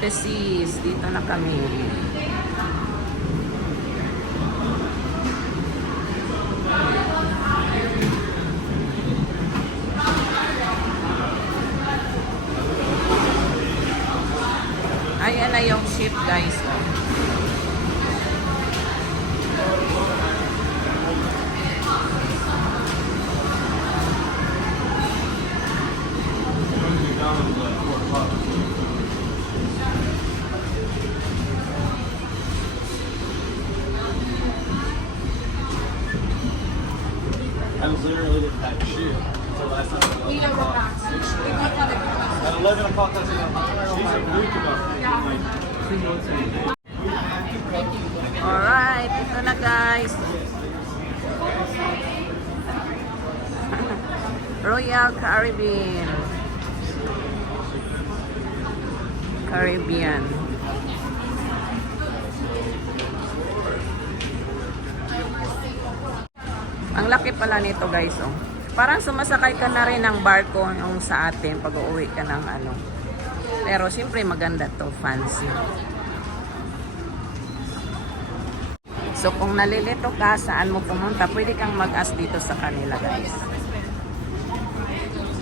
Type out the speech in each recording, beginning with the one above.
the Seas. Dito na kami. Ayan na yung ship, guys. I was literally at that ship until last time. At 11 o'clock, that's she's a week ago. Like 2 months ago. Alright, ito na guys. Royal Caribbean. Caribbean. Ang laki pala nito guys, oh. Parang sumasakay ka na rin ng barko yung sa atin pag uuwi ka ng ano. Pero siyempre maganda to, fancy. So kung nalilito ka saan mo pumunta, pwede kang mag-ask dito sa kanila guys.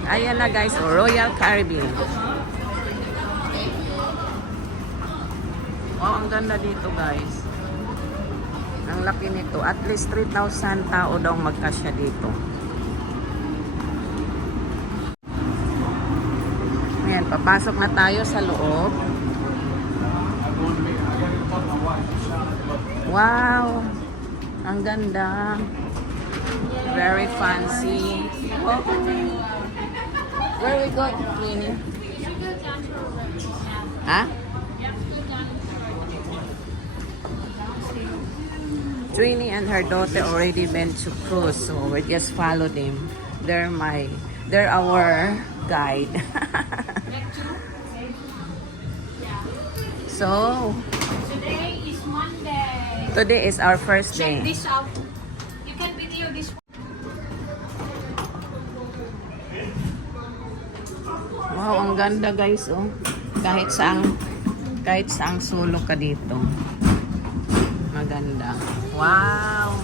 Ayan na guys, oh, Royal Caribbean. Wow, ang ganda dito guys. Ang laki nito. At least 3,000 tao daw magkasya dito. Ayan, papasok na tayo sa loob. Wow! Ang ganda. Very fancy. Oh. Where we go, Queenie? Ha? Trini and her daughter already been to cruise, so we just follow them. They're our guide. So Today is Monday. today is our first Check day. this out. You can video this. Wow, ang ganda guys, oh. Kahit saang sulok ka dito. Maganda. Wow.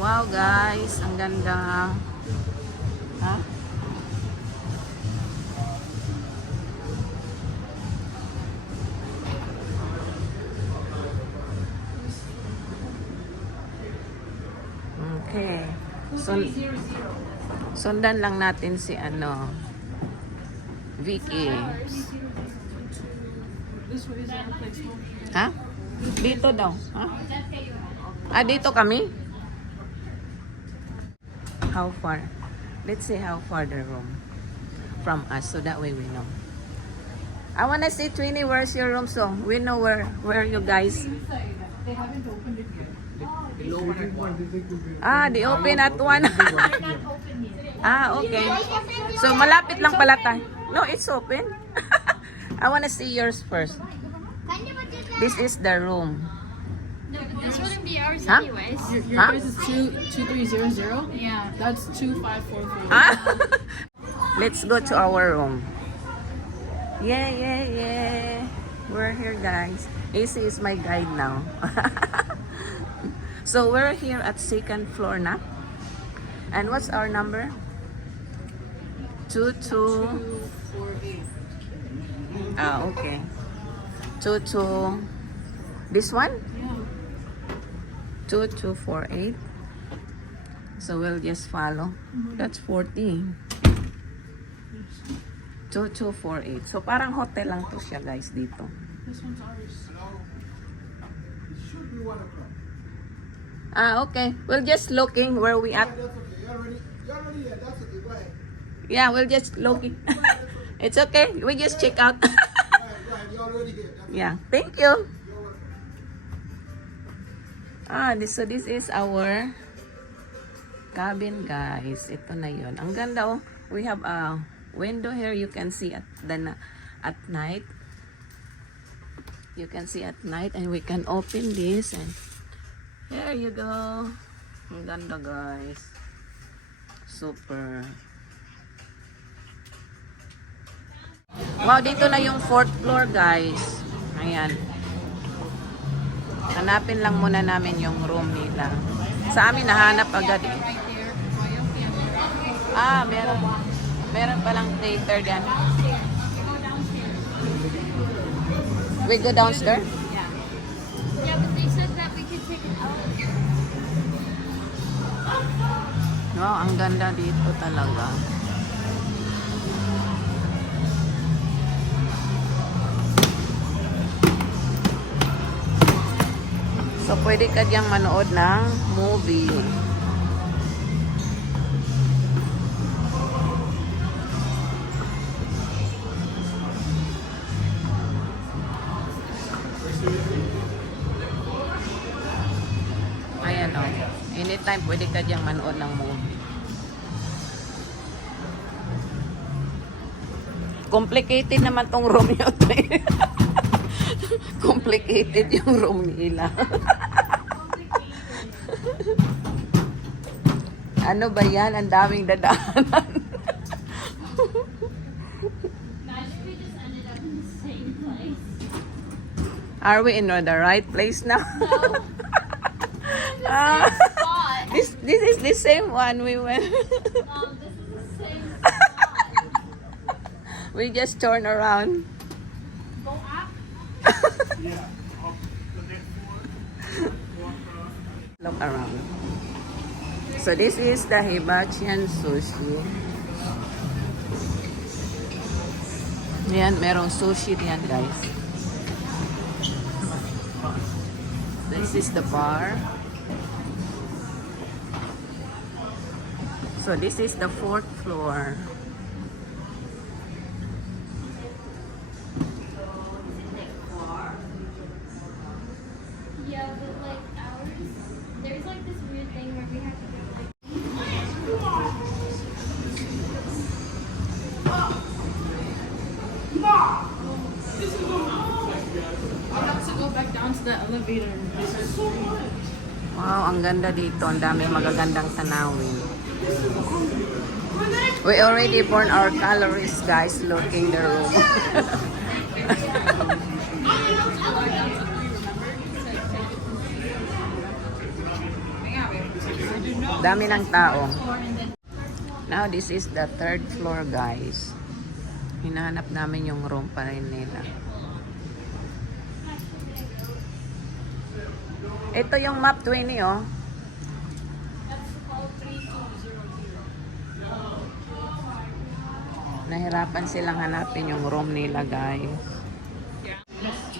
Wow guys, ang ganda. Ha? Okay. Sundan lang natin si ano, Vicky. Ha? Dito daw. Ha? Ah, dito kami? How far? Let's see how far the room from us, so that way we know. I wanna see Twinnie, where's your room, so we know where you guys. They haven't opened it yet. Ah, they open at 1. They're not open yet. Ah, okay. So malapit lang pala tayo. No, it's open. I wanna see yours first. This is the room. No, but this wouldn't be ours Huh? anyways. Your Huh? price is 2300. Yeah. That's 2544. Ah? Let's go to our room. Yeah. We're here, guys. AC is my guide now. So we're here at 2nd floor na. And what's our number? 22. Ah, okay. 22. This one? 2248. So we'll just follow. That's 40. 2248. So parang hotel lang to siya guys dito. This one's ours. Ah, okay. We're just looking where we at. Yeah, we'll just looking. It's okay. We just check out. Yeah. Thank you. So this is our cabin, guys. Ito na yun. Ang ganda, oh. We have a window here. You can see at night. You can see at night, and we can open this, and there you go. Ang ganda, guys. Super. Wow, dito na yung 4th floor, guys. Ayan. Hanapin lang muna namin yung room nila. Sa amin, nahanap agad eh. Ah, meron. Meron palang theater dyan. We go downstairs? Yeah, but they said that we could take it out. Wow, ang ganda dito talaga. So, pwede ka diyang manood ng movie. Ayan o. Anytime pwede ka diyang manood ng movie. Complicated naman tong room nyo. Complicated yung room nila. Ano ba yan? Ang daming dadaanan. Imagine we just ended up in the same place. Are we in the right place now? No. Spot. This is the same one we went. This is the same spot. We just turn around. Go up. Look around. So this is the Hibachian sushi. Yan, merong sushi diyan, guys. This is the bar. So this is the 4th floor. Yeah, but like ours, there's like this weird thing where we have to go like. I have to go back down to the elevator. Wow, ang ganda dito. Ang dami magagandang tanawin. We already burned our calories, guys, looking the room. Dami ng tao. Now, this is the 3rd floor, guys. Hinahanap namin yung room pa rin nila. Ito yung map 20, oh. Nahirapan silang hanapin yung room nila, guys.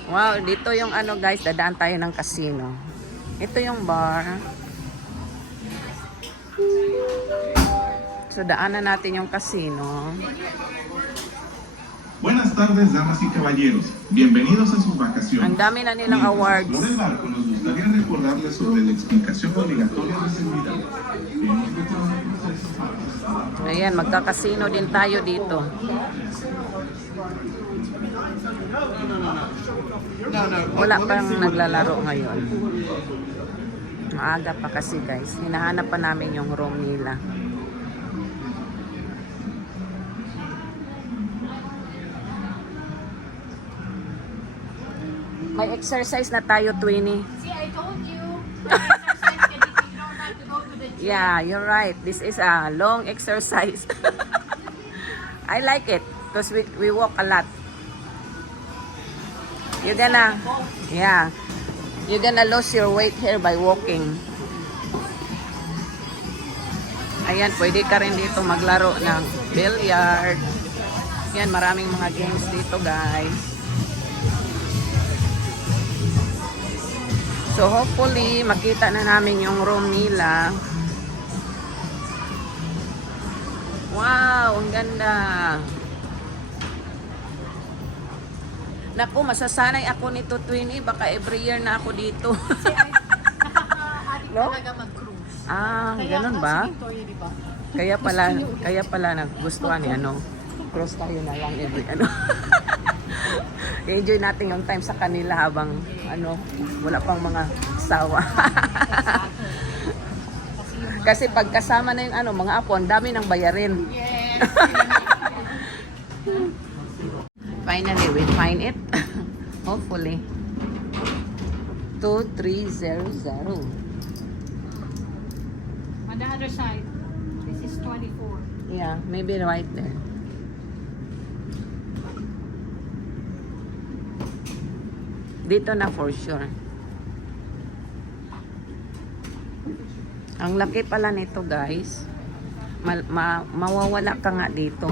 Wow, dito yung ano, guys, dadaan tayo ng casino. Ito yung bar. So, daanan natin yung casino. Buenas tardes, damas y caballeros. Bienvenidos a sus vacaciones. Ang dami na nilang awards. Mientras explora el barco, nos gustaría recordarles sobre la explicación obligatoria de seguridad. Ayan, magkakasino din tayo dito. Wala pang naglalaro ngayon. Maaga pa kasi, guys. Hinahanap pa namin yung room nila. May exercise na tayo, Twinnie. See, I told you. Exercise ka dito. You don't have to go to the gym. Yeah, you're right. This is a long exercise. I like it because we walk a lot. You're gonna lose your weight here by walking. Ayan, pwede ka rin dito maglaro ng billiard. Yan, maraming mga games dito, guys. So hopefully makita na namin yung room nila. Wow, ang ganda. Naku, masasanay ako nito, Twinnie. Baka every year na ako dito. Nakaka-addict No? talaga mag-cruise. Ah, ganun ba? Victoria, di ba? Kaya pala nagustuhan ni ano. Cross tayo na lang every ano. I-enjoy natin yung time sa kanila habang ano, wala pang mga sawa. Kasi pag kasama na yung ano, mga apo, ang dami ng bayarin. Yes. Finally, we find it. Hopefully. 2300. On the other side, this is 24. Yeah, maybe right there. Dito na for sure. Ang laki pala nito, guys. Mawawala ka nga dito.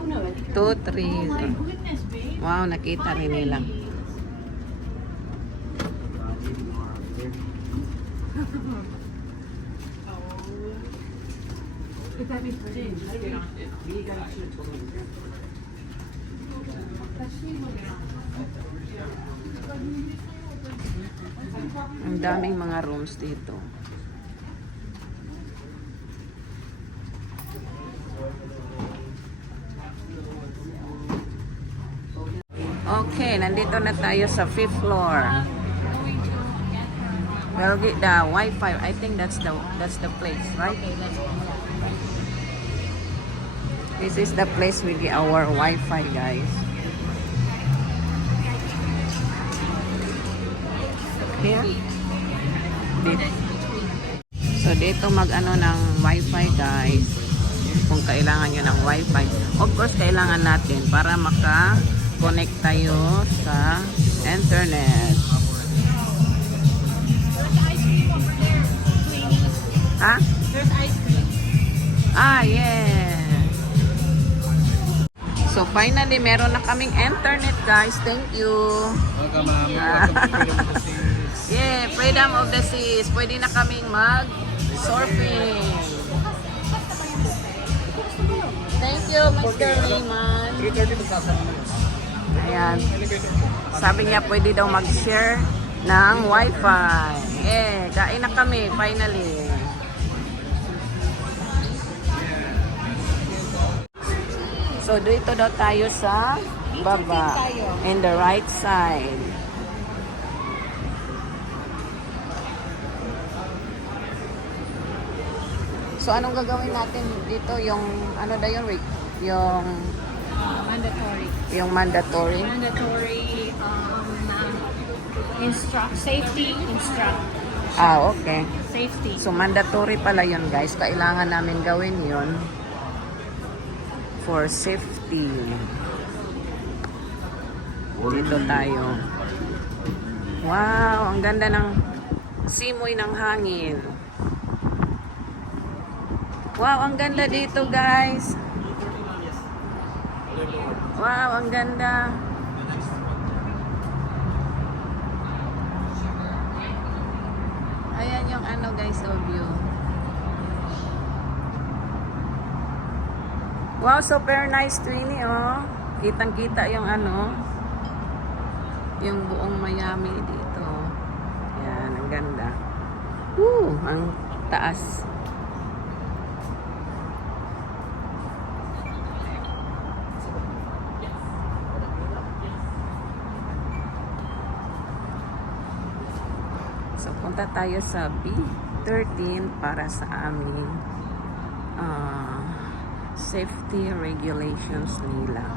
Oh no, I think 2, 3. goodness, babe. Wow, nakita rin nila. Could that be pretty? Ang daming mga rooms dito. Okay, nandito na tayo sa 5th floor. We'll get the Wi-Fi. I think that's the place, right? This is the place with our Wi-Fi, guys. Here. Dito. So dito mag-ano ng Wi-Fi, guys. Kung kailangan nyo ng Wi-Fi. Of course, kailangan natin para maka-connect tayo sa internet. There's ice cream over there, Queenie. Ha? There's ice cream. Ah, yeah. So finally, meron na kaming internet, guys. Thank you. Welcome, ma'am. Welcome to Freedom of the Seas. Yeah, freedom of the seas. Pwede na kaming mag-surfing. Thank you, Mr. Raymond. 3:30 to Casa. Ayan. Sabi niya pwede daw mag-share ng Wi-Fi. Yeah, kain na kami finally. So dito daw tayo sa baba. In the right side. So anong gagawin natin dito? Yung ano daw yun, Rick? Yung Mandatory. mandatory. Mandatory safety instruct. Ah, okay. Safety. So mandatory pala yun, guys. Kailangan namin gawin yun for safety. Dito tayo. Wow, ang ganda ng simoy ng hangin. Wow, ang ganda dito, guys. Wow, ang ganda. Ayan yung ano, guys, of view. Wow, super nice, Twinnie, oh. Kitang-kita yung ano, yung buong Miami dito. Yan, ang ganda. Ang taas. So, punta tayo sa B13 para sa aming safety regulations nila.